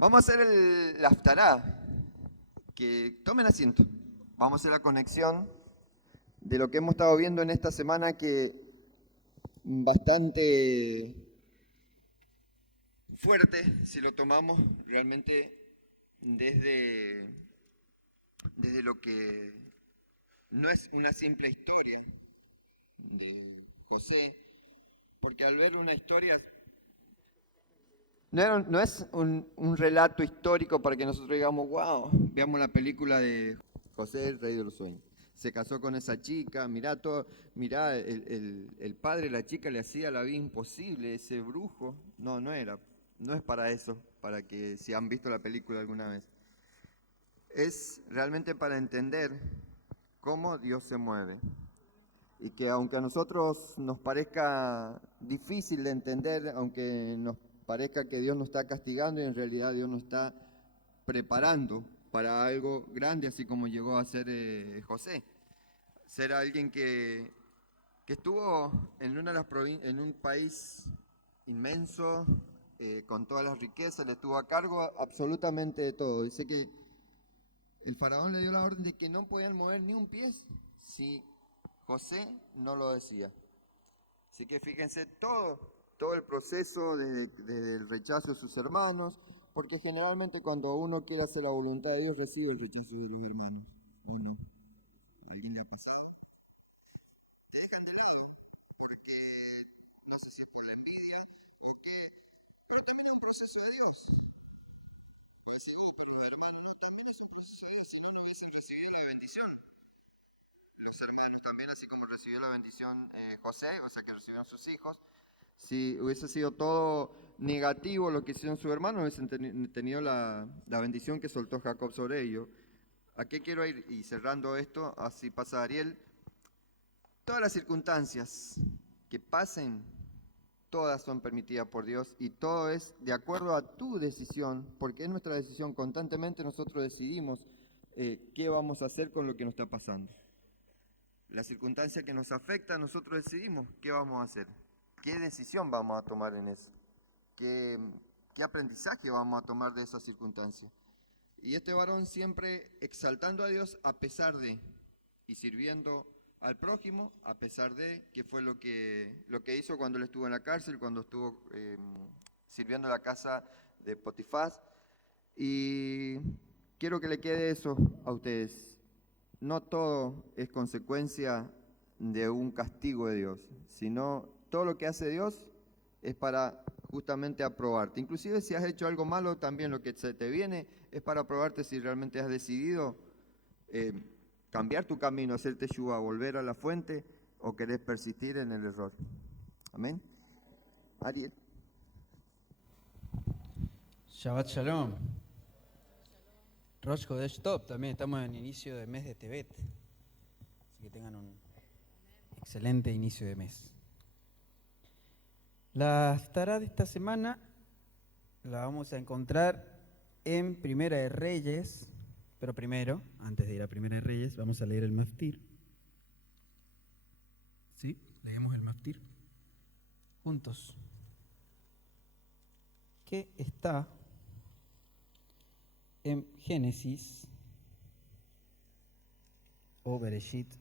Vamos a hacer la Haftará, que tomen asiento. Vamos a hacer la conexión de lo que hemos estado viendo en esta semana, que bastante fuerte, si lo tomamos realmente desde lo que no es una simple historia de José, porque al ver una historia no es un relato histórico para que nosotros digamos, wow, veamos la película de José, el rey de los sueños. Se casó con esa chica, mirá, el padre de la chica le hacía la vida imposible, ese brujo. No es para eso, para que si han visto la película alguna vez. Es realmente para entender cómo Dios se mueve. Y que aunque a nosotros nos parezca difícil de entender, aunque nos parezca que Dios nos está castigando, y en realidad Dios nos está preparando para algo grande, así como llegó a ser José. Ser alguien que estuvo en en un país inmenso, con todas las riquezas, le estuvo a cargo absolutamente de todo. Dice que el faraón le dio la orden de que no podían mover ni un pie si José no lo decía. Así que fíjense todo el proceso del rechazo de sus hermanos, porque generalmente cuando uno quiere hacer la voluntad de Dios recibe el rechazo de los hermanos. ¿O no? ¿Alguien le ha pasado? Te dejan de lado, porque no sé si es por la envidia o qué, pero también es un proceso de Dios. A veces digo, pero los hermanos no también es un proceso de Dios, si no, no hubiesen recibido la bendición. Los hermanos también, así como recibió la bendición José, o sea que recibieron sus hijos. Si hubiese sido todo negativo lo que hicieron sus hermanos, hubiesen tenido la bendición que soltó Jacob sobre ellos. ¿A qué quiero ir? Y cerrando esto, así pasa Ariel. Todas las circunstancias que pasen, todas son permitidas por Dios y todo es de acuerdo a tu decisión, porque es nuestra decisión. Constantemente nosotros decidimos qué vamos a hacer con lo que nos está pasando. La circunstancia que nos afecta, nosotros decidimos qué vamos a hacer. ¿Qué decisión vamos a tomar en eso? ¿Qué aprendizaje vamos a tomar de esa circunstancia? Y este varón siempre exaltando a Dios a pesar de, y sirviendo al prójimo a pesar de, que fue lo que hizo cuando él estuvo en la cárcel, cuando estuvo sirviendo en la casa de Potifar. Y quiero que le quede eso a ustedes. No todo es consecuencia de un castigo de Dios, sino todo lo que hace Dios es para justamente aprobarte. Inclusive si has hecho algo malo, también lo que se te viene es para aprobarte si realmente has decidido cambiar tu camino, hacer teshuvá, volver a la fuente, o querés persistir en el error. Amén. Ariel. Shabbat Shalom. Rosh Chodesh Tov, también estamos en inicio de mes de Tebet. Así que tengan un excelente inicio de mes. La Haftará de esta semana la vamos a encontrar en Primera de Reyes, pero primero, antes de ir a Primera de Reyes, vamos a leer el Maftir. ¿Sí? Leemos el Maftir juntos. Que está en Génesis o Bereshit,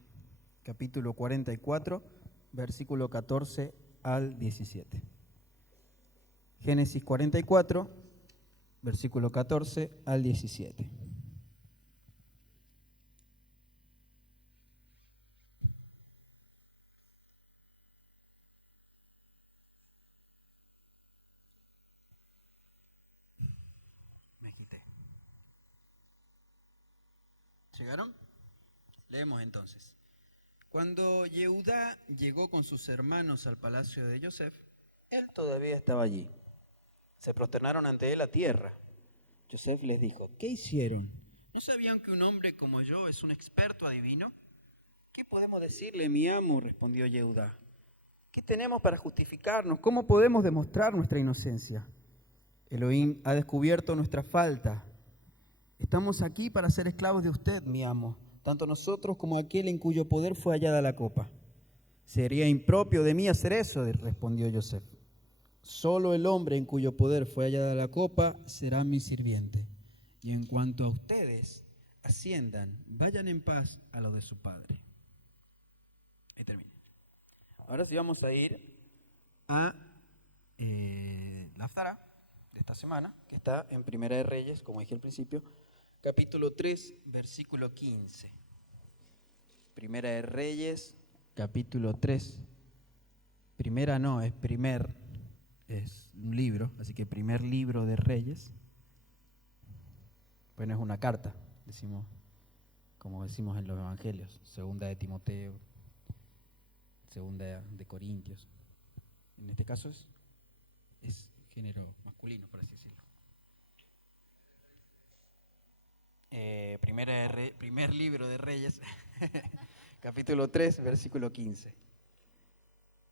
capítulo 44, versículo 14 al 17. Génesis 44, versículo 14 al 17. Me quité. ¿Llegaron? Leemos entonces. Cuando Yehudá llegó con sus hermanos al palacio de Yosef, él todavía estaba allí. Se prosternaron ante él a tierra. Yosef les dijo, ¿qué hicieron? ¿No sabían que un hombre como yo es un experto adivino? ¿Qué podemos decirle, mi amo? Respondió Yehudá. ¿Qué tenemos para justificarnos? ¿Cómo podemos demostrar nuestra inocencia? Elohim ha descubierto nuestra falta. Estamos aquí para ser esclavos de usted, mi amo, tanto nosotros como aquel en cuyo poder fue hallada la copa. Sería impropio de mí hacer eso, respondió Yosef. Solo el hombre en cuyo poder fue hallada la copa será mi sirviente. Y en cuanto a ustedes, asciendan, vayan en paz a lo de su padre. Ahí termina. Ahora sí vamos a ir a la Aftara de esta semana, que está en Primera de Reyes, como dije al principio, capítulo 3, versículo 15. Primera de Reyes, capítulo 3. Primera no, es un libro, así que primer libro de Reyes. Bueno, es una carta, decimos, como decimos en los evangelios, segunda de Timoteo, segunda de Corintios. En este caso es género masculino, por así decirlo. Primer libro de Reyes, capítulo 3, versículo 15.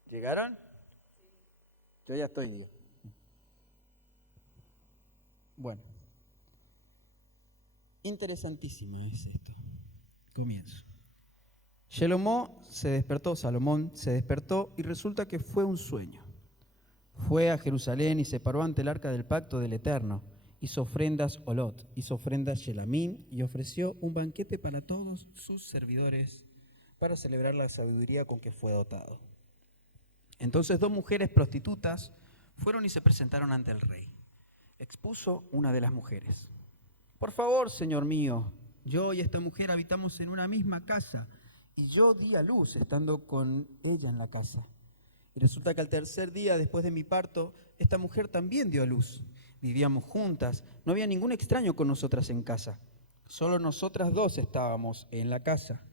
¿Llegaron? Yo ya estoy bien. Bueno, interesantísimo es esto. Comienzo. Salomón se despertó y resulta que fue un sueño. Fue a Jerusalén y se paró ante el arca del pacto del Eterno. Hizo ofrendas Olot, hizo ofrendas Shelamín y ofreció un banquete para todos sus servidores para celebrar la sabiduría con que fue dotado. Entonces 2 mujeres prostitutas fueron y se presentaron ante el rey. Expuso una de las mujeres: por favor, señor mío, yo y esta mujer habitamos en una misma casa y yo di a luz estando con ella en la casa. Y resulta que al tercer día después de mi parto, esta mujer también dio a luz. Vivíamos juntas, no había ningún extraño con nosotras en casa. Solo nosotras 2 estábamos en la casa.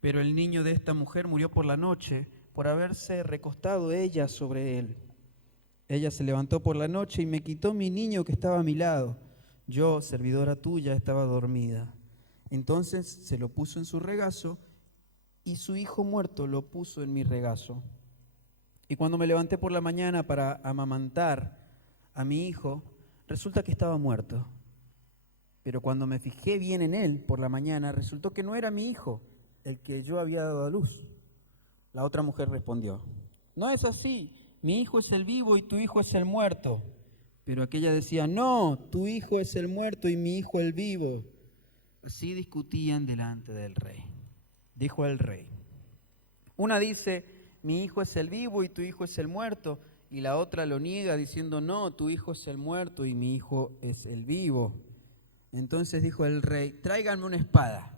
Pero el niño de esta mujer murió por la noche por haberse recostado ella sobre él. Ella se levantó por la noche y me quitó mi niño que estaba a mi lado. Yo, servidora tuya, estaba dormida. Entonces se lo puso en su regazo y su hijo muerto lo puso en mi regazo. Y cuando me levanté por la mañana para amamantar a mi hijo, resulta que estaba muerto. Pero cuando me fijé bien en él por la mañana, resultó que no era mi hijo, el que yo había dado a luz. La otra mujer respondió: no es así, mi hijo es el vivo y tu hijo es el muerto. Pero aquella decía: no, tu hijo es el muerto y mi hijo el vivo. Así discutían delante del rey. Dijo el rey: una dice, mi hijo es el vivo y tu hijo es el muerto, y la otra lo niega diciendo, no, tu hijo es el muerto y mi hijo es el vivo. Entonces dijo el rey: tráiganme una espada.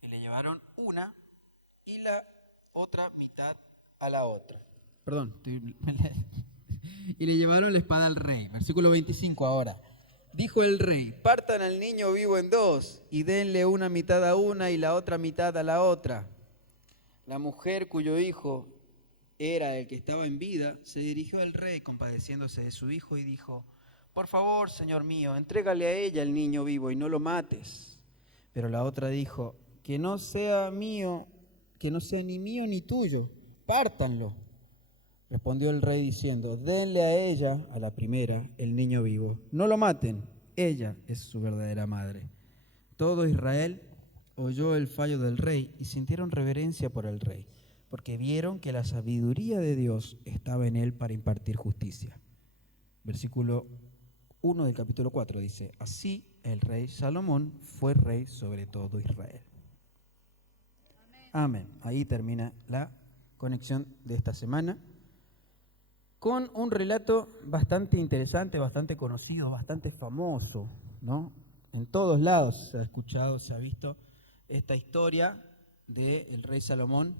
Y le llevaron una y la otra mitad a la otra. Y le llevaron la espada al rey. Versículo 25 ahora. Dijo el rey: partan al niño vivo en 2 y denle una mitad a una y la otra mitad a la otra. La mujer cuyo hijo era el que estaba en vida se dirigió al rey compadeciéndose de su hijo y dijo: por favor, señor mío, entrégale a ella el niño vivo y no lo mates. Pero la otra dijo: que no sea mío, que no sea ni mío ni tuyo, pártanlo. Respondió el rey diciendo: denle a ella, a la primera, el niño vivo. No lo maten, ella es su verdadera madre. Todo Israel oyó el fallo del rey y sintieron reverencia por el rey, porque vieron que la sabiduría de Dios estaba en él para impartir justicia. Versículo 1 del capítulo 4 dice: así el rey Salomón fue rey sobre todo Israel. Amén. Ahí termina la conexión de esta semana, con un relato bastante interesante, bastante conocido, bastante famoso, ¿no? En todos lados se ha escuchado, se ha visto esta historia del rey Salomón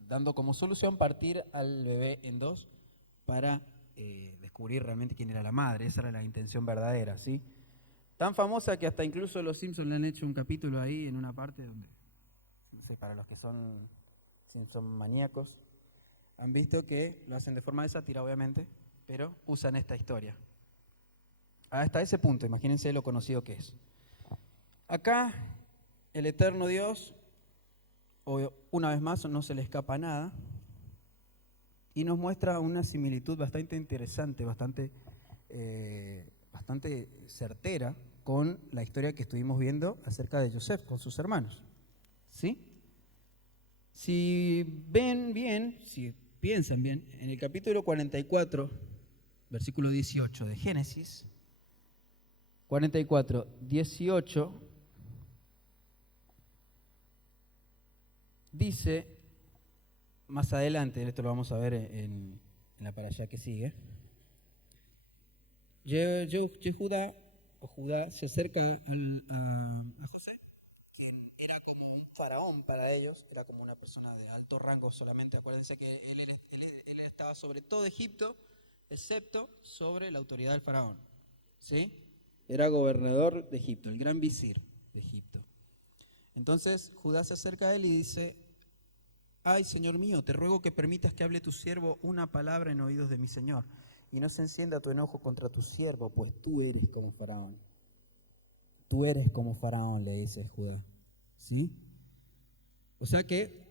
dando como solución partir al bebé en 2 para descubrir realmente quién era la madre. Esa era la intención verdadera, ¿sí? Tan famosa que hasta incluso los Simpsons le han hecho un capítulo ahí en una parte donde, no sé, para los que son Simpson maníacos, han visto que lo hacen de forma de sátira, obviamente, pero usan esta historia. Hasta ese punto, imagínense lo conocido que es. Acá, el eterno Dios, una vez más, no se le escapa nada, y nos muestra una similitud bastante interesante, bastante certera con la historia que estuvimos viendo acerca de Joseph con sus hermanos. ¿Sí? Si ven bien, si piensan bien, en el capítulo 44, versículo 18 de Génesis, 44, 18, dice, más adelante, esto lo vamos a ver en la parashá que sigue, Judá se acerca a José, quien era como un faraón para ellos, era como una persona de alto rango solamente. Acuérdense que él estaba sobre todo Egipto, excepto sobre la autoridad del faraón. ¿Sí? Era gobernador de Egipto, el gran visir de Egipto. Entonces Judá se acerca a él y dice, ay, Señor mío, te ruego que permitas que hable tu siervo una palabra en oídos de mi Señor, y no se encienda tu enojo contra tu siervo, pues tú eres como faraón. Tú eres como faraón, le dice Judá. ¿Sí? O sea que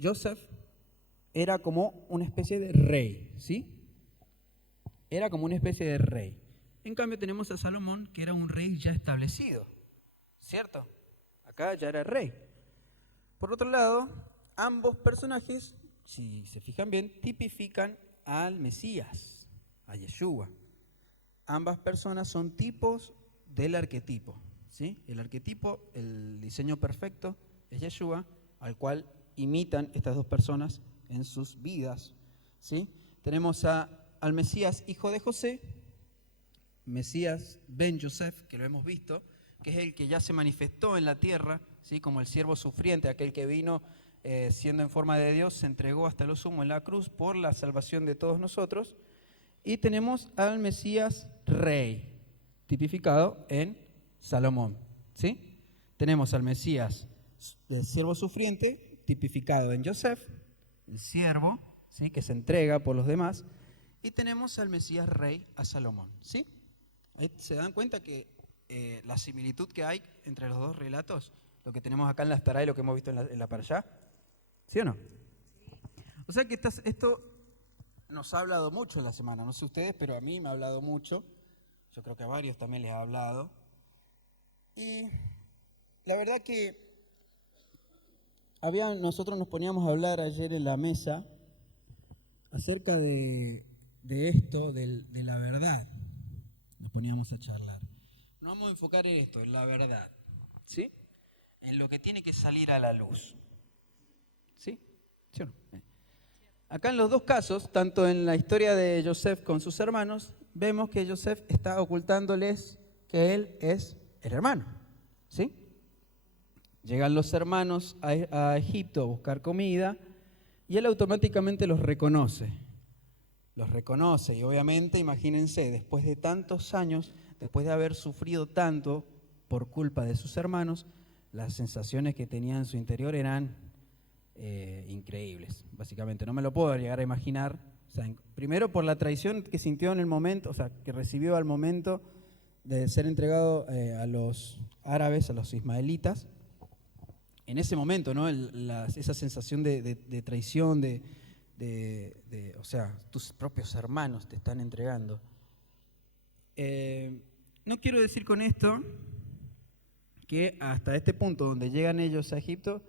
Joseph era como una especie de rey, ¿sí? Era como una especie de rey. En cambio tenemos a Salomón, que era un rey ya establecido, ¿cierto? Acá ya era rey. Por otro lado, ambos personajes, si se fijan bien, tipifican al Mesías, a Yeshua. Ambas personas son tipos del arquetipo, ¿sí? El arquetipo, el diseño perfecto, es Yeshua, al cual imitan estas dos personas en sus vidas, ¿sí? Tenemos al Mesías, hijo de José, Mesías ben Yosef, que lo hemos visto, que es el que ya se manifestó en la tierra, ¿sí? Como el siervo sufriente, aquel que vino siendo en forma de Dios, se entregó hasta lo sumo en la cruz por la salvación de todos nosotros. Y tenemos al Mesías rey, tipificado en Salomón, ¿sí? Tenemos al Mesías, el siervo sufriente, tipificado en Joseph, el siervo, ¿sí? Que se entrega por los demás. Y tenemos al Mesías rey, a Salomón, ¿sí? Ahí se dan cuenta que la similitud que hay entre los dos relatos, lo que tenemos acá en la Estará y lo que hemos visto en la Parashá, ¿sí o no? O sea que esto nos ha hablado mucho en la semana, no sé ustedes, pero a mí me ha hablado mucho, yo creo que a varios también les ha hablado, y la verdad que nosotros nos poníamos a hablar ayer en la mesa acerca de esto, de la verdad, nos poníamos a charlar. Nos vamos a enfocar en esto, en la verdad, ¿sí? En lo que tiene que salir a la luz, ¿sí? ¿Sí o no? Acá en los dos casos, tanto en la historia de Joseph con sus hermanos, vemos que Joseph está ocultándoles que él es el hermano, ¿sí? Llegan los hermanos a Egipto a buscar comida y él automáticamente los reconoce. Los reconoce y obviamente, imagínense, después de tantos años, después de haber sufrido tanto por culpa de sus hermanos, las sensaciones que tenía en su interior eran increíbles, básicamente. No me lo puedo llegar a imaginar. O sea, primero por la traición que sintió en el momento, o sea, que recibió al momento de ser entregado a los árabes, a los ismaelitas. En ese momento, ¿no? Esa sensación de traición, o sea, tus propios hermanos te están entregando. No quiero decir con esto que hasta este punto donde llegan ellos a Egipto,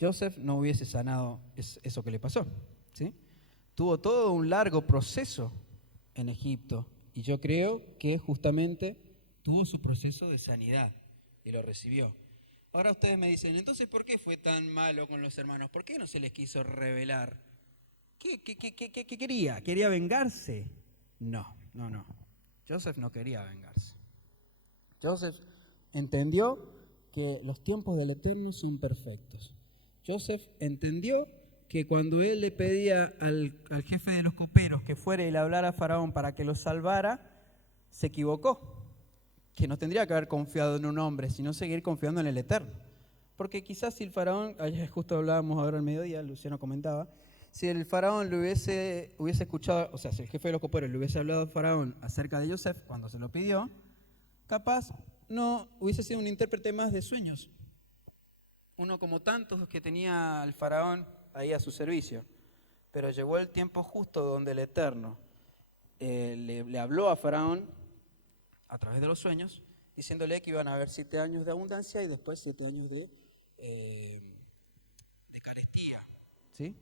Joseph no hubiese sanado eso que le pasó, ¿sí? Tuvo todo un largo proceso en Egipto y yo creo que justamente tuvo su proceso de sanidad y lo recibió. Ahora ustedes me dicen, entonces, ¿por qué fue tan malo con los hermanos? ¿Por qué no se les quiso revelar? ¿Qué quería? ¿Quería vengarse? No. Joseph no quería vengarse. Joseph entendió que los tiempos del Eterno son perfectos. Joseph entendió que cuando él le pedía al jefe de los coperos que fuera y le hablara a Faraón para que lo salvara, se equivocó. Que no tendría que haber confiado en un hombre, sino seguir confiando en el Eterno. Porque quizás si el Faraón, ayer justo hablábamos ahora al mediodía, Luciano comentaba, si el Faraón le hubiese escuchado, o sea, si el jefe de los coperos le hubiese hablado al Faraón acerca de Joseph cuando se lo pidió, capaz no hubiese sido un intérprete más de sueños. Uno como tantos que tenía el Faraón ahí a su servicio. Pero llegó el tiempo justo donde el Eterno le habló a Faraón a través de los sueños, diciéndole que iban a haber 7 años de abundancia y después 7 años de carestía, ¿sí?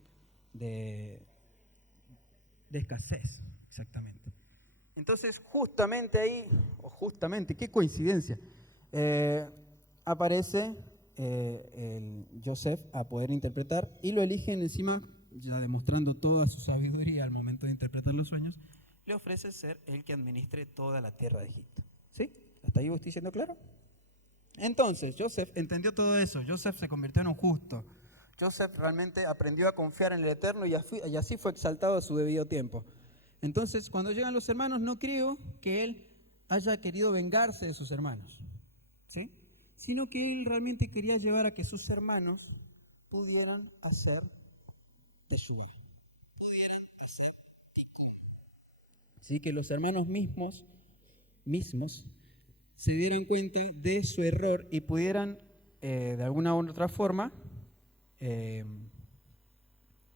De de escasez, exactamente. Entonces, justamente ahí, qué coincidencia, aparece el Joseph a poder interpretar y lo eligen encima, ya demostrando toda su sabiduría al momento de interpretar los sueños, le ofrece ser el que administre toda la tierra de Egipto. ¿Sí? ¿Hasta ahí estoy siendo claro? Entonces, Joseph entendió todo eso. Joseph se convirtió en un justo. Joseph realmente aprendió a confiar en el Eterno y así fue exaltado a su debido tiempo. Entonces, cuando llegan los hermanos, no creo que él haya querido vengarse de sus hermanos, ¿sí? Sino que él realmente quería llevar a que sus hermanos pudieran hacer teshuvá, pudieran hacer tikkun. ¿Sí? Que los hermanos mismos se dieran cuenta de su error y pudieran, de alguna u otra forma,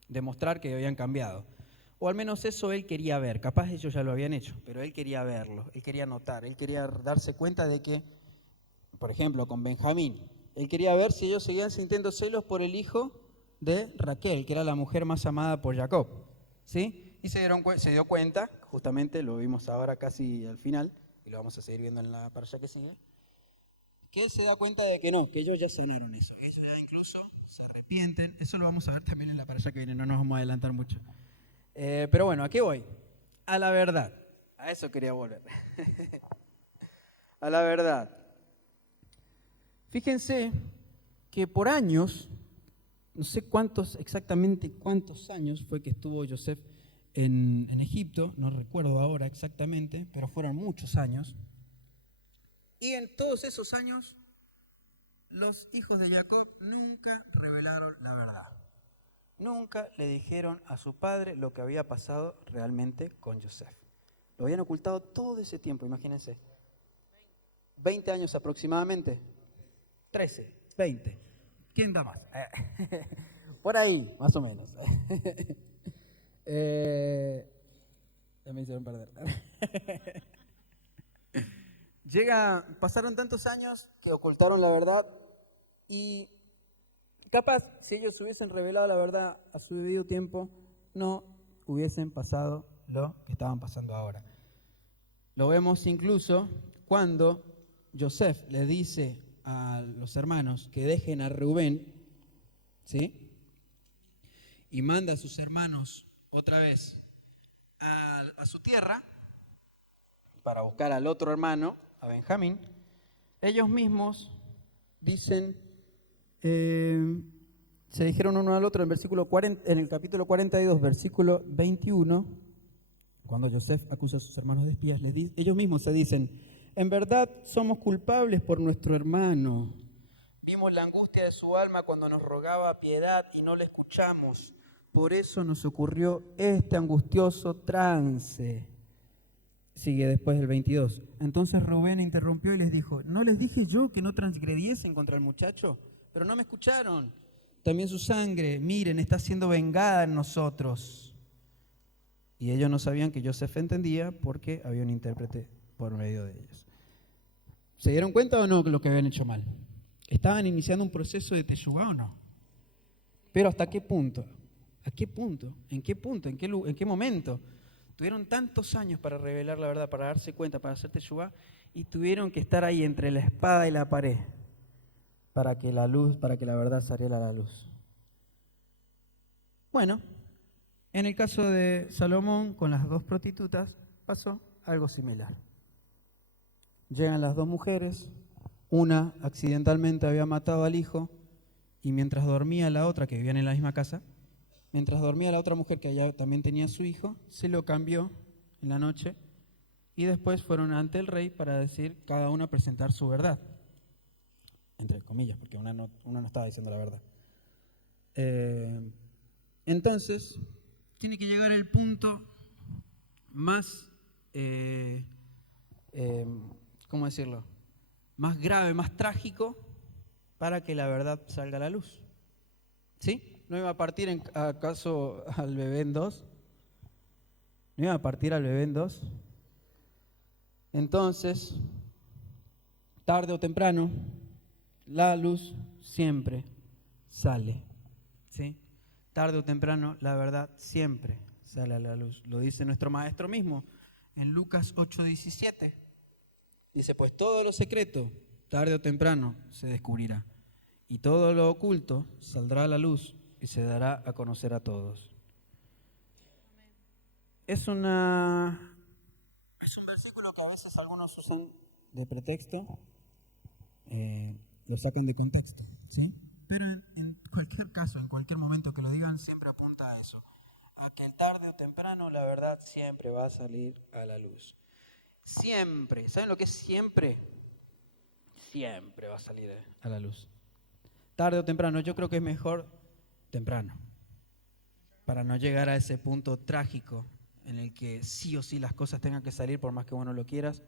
demostrar que habían cambiado. O al menos eso él quería ver. Capaz ellos ya lo habían hecho, pero él quería verlo, él quería notar, él quería darse cuenta de que, por ejemplo, con Benjamín, él quería ver si ellos seguían sintiendo celos por el hijo de Raquel, que era la mujer más amada por Jacob, ¿sí? Y se dio cuenta, justamente lo vimos ahora casi al final, y lo vamos a seguir viendo en la parasha que sigue, que él se da cuenta de que no, que ellos ya sanaron eso, ellos ya incluso se arrepienten. Eso lo vamos a ver también en la parasha que viene, no nos vamos a adelantar mucho. Pero bueno, ¿a qué voy? A la verdad. A eso quería volver. A la verdad. Fíjense que por años, no sé exactamente cuántos años fue que estuvo Joseph en Egipto, no recuerdo ahora exactamente, pero fueron muchos años. Y en todos esos años, los hijos de Jacob nunca revelaron la verdad. Nunca le dijeron a su padre lo que había pasado realmente con Joseph. Lo habían ocultado todo ese tiempo, imagínense. 20 años aproximadamente. 13, 20. ¿Quién da más? Por ahí, más o menos. Ya me hicieron perder. Pasaron tantos años que ocultaron la verdad y capaz, si ellos hubiesen revelado la verdad a su debido tiempo, no hubiesen pasado lo que estaban pasando ahora. Lo vemos incluso cuando Joseph le dice a los hermanos que dejen a Rubén, ¿sí? Y manda a sus hermanos otra vez a su tierra para buscar al otro hermano, a Benjamín. Ellos mismos dicen, se dijeron uno al otro en el capítulo 42, versículo 21, cuando Joseph acusa a sus hermanos de espías, ellos mismos se dicen, en verdad somos culpables por nuestro hermano. Vimos la angustia de su alma cuando nos rogaba piedad y no le escuchamos. Por eso nos ocurrió este angustioso trance. Sigue después del 22. Entonces Rubén interrumpió y les dijo, ¿no les dije yo que no transgrediesen contra el muchacho? Pero no me escucharon. También su sangre, miren, está siendo vengada en nosotros. Y ellos no sabían que Joseph entendía porque había un intérprete por medio de ellos. ¿Se dieron cuenta o no de lo que habían hecho mal? ¿Estaban iniciando un proceso de teshuvá o no? Pero ¿hasta qué punto? ¿A qué punto? ¿En qué punto? ¿En qué momento? Tuvieron tantos años para revelar la verdad, para darse cuenta, para hacer teshuvá, y tuvieron que estar ahí entre la espada y la pared para que la verdad saliera a la luz. Bueno, en el caso de Salomón con las dos prostitutas pasó algo similar. Llegan las dos mujeres, una accidentalmente había matado al hijo y mientras dormía la otra, que vivían en la misma casa, mientras dormía la otra mujer que ya también tenía su hijo, se lo cambió en la noche y después fueron ante el rey para decir cada una presentar su verdad. Entre comillas, porque una no estaba diciendo la verdad. Entonces, tiene que llegar el punto más, ¿cómo decirlo? Más grave, más trágico, para que la verdad salga a la luz. ¿Sí? ¿No iba a partir acaso al bebé en dos? ¿No iba a partir al bebé en dos? Entonces, tarde o temprano, la luz siempre sale. ¿Sí? Tarde o temprano, la verdad siempre sale a la luz. Lo dice nuestro maestro mismo en Lucas 8:17. Dice, pues todo lo secreto, tarde o temprano, se descubrirá. Y todo lo oculto saldrá a la luz y se dará a conocer a todos. Es un versículo que a veces algunos usan de pretexto, lo sacan de contexto, ¿sí? Pero en cualquier caso, en cualquier momento que lo digan, siempre apunta a eso, a que tarde o temprano la verdad siempre va a salir a la luz. Siempre, ¿saben lo que es siempre? Siempre va a salir a la luz. Tarde o temprano, yo creo que es mejor temprano, para no llegar a ese punto trágico en el que sí o sí las cosas tengan que salir por más que vos no lo quieras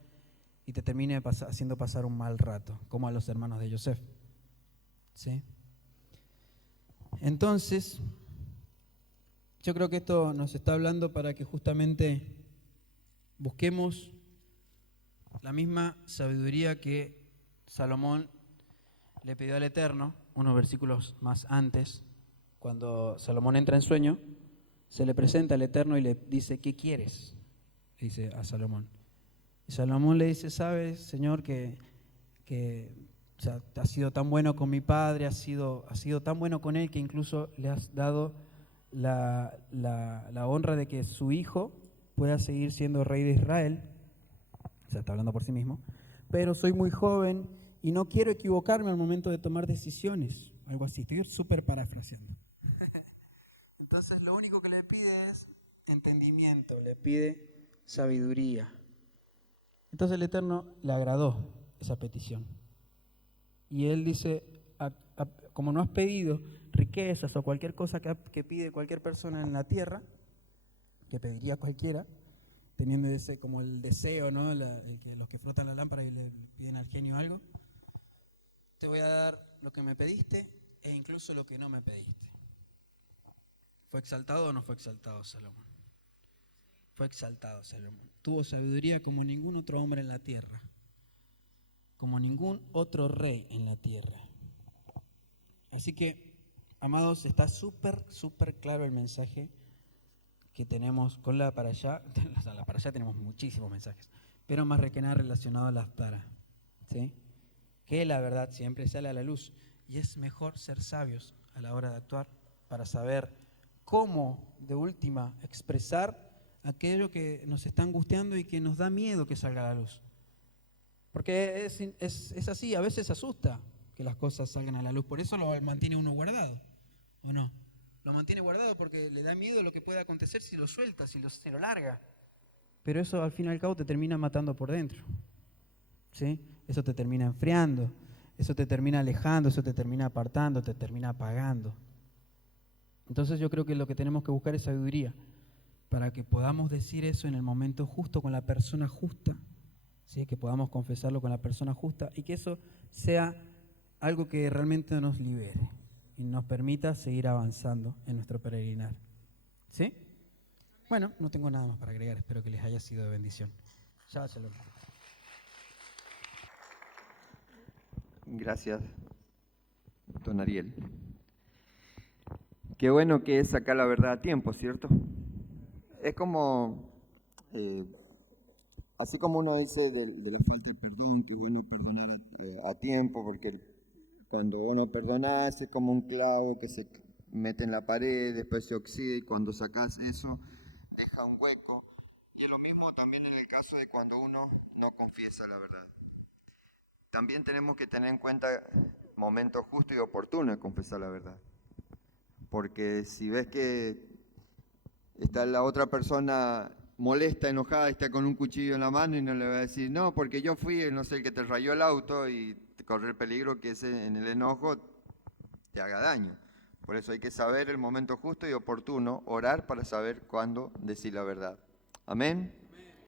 y te termine haciendo pasar un mal rato, como a los hermanos de Joseph. ¿Sí? Entonces, yo creo que esto nos está hablando para que justamente busquemos la misma sabiduría que Salomón le pidió al Eterno, unos versículos más antes, cuando Salomón entra en sueño, se le presenta al Eterno y le dice, ¿qué quieres? Le dice a Salomón. Y Salomón le dice, ¿sabes, Señor, que o sea, has sido tan bueno con mi padre, has sido tan bueno con él que incluso le has dado la honra de que su hijo pueda seguir siendo rey de Israel? O sea, está hablando por sí mismo. Pero soy muy joven y no quiero equivocarme al momento de tomar decisiones. Algo así, estoy súper parafraseando. Entonces lo único que le pide es entendimiento, le pide sabiduría. Entonces el Eterno le agradó esa petición. Y él dice, como no has pedido riquezas o cualquier cosa que pide cualquier persona en la tierra, que pediría cualquiera, teniendo ese como el deseo, ¿no? Los que frotan la lámpara y le piden al genio algo, te voy a dar lo que me pediste e incluso lo que no me pediste. ¿Fue exaltado o no fue exaltado Salomón? Fue exaltado Salomón. Tuvo sabiduría como ningún otro hombre en la tierra, como ningún otro rey en la tierra. Así que, amados, está súper claro el mensaje que tenemos con la parashá. La parashá tenemos muchísimos mensajes, pero más que nada relacionado a la Haftará, ¿sí? Que la verdad siempre sale a la luz y es mejor ser sabios a la hora de actuar para saber cómo, de última, expresar aquello que nos está angustiando y que nos da miedo que salga a la luz. Porque es así, a veces asusta que las cosas salgan a la luz, por eso lo mantiene uno guardado, ¿o no? Lo mantiene guardado porque le da miedo lo que pueda acontecer si lo suelta, si lo larga. Pero eso al fin y al cabo te termina matando por dentro, ¿sí? Eso te termina enfriando, eso te termina alejando, eso te termina apartando, te termina apagando. Entonces yo creo que lo que tenemos que buscar es sabiduría para que podamos decir eso en el momento justo, con la persona justa, ¿sí? Que podamos confesarlo con la persona justa y que eso sea algo que realmente nos libere y nos permita seguir avanzando en nuestro peregrinar. ¿Sí? Bueno, no tengo nada más para agregar, espero que les haya sido de bendición. Shabbat shalom. Gracias, don Ariel. Qué bueno que es sacar la verdad a tiempo, ¿cierto? Es como, así como uno dice de la falta de perdón, que bueno perdonar a tiempo, porque cuando uno perdona es como un clavo que se mete en la pared, después se oxida y cuando sacas eso deja un hueco. Y es lo mismo también en el caso de cuando uno no confiesa la verdad. También tenemos que tener en cuenta momentos justos y oportunos de confesar la verdad. Porque si ves que está la otra persona molesta, enojada, está con un cuchillo en la mano y no le va a decir, no, porque yo fui, no sé, el que te rayó el auto y te corre el peligro que ese en el enojo te haga daño. Por eso hay que saber el momento justo y oportuno, orar para saber cuándo decir la verdad. Amén.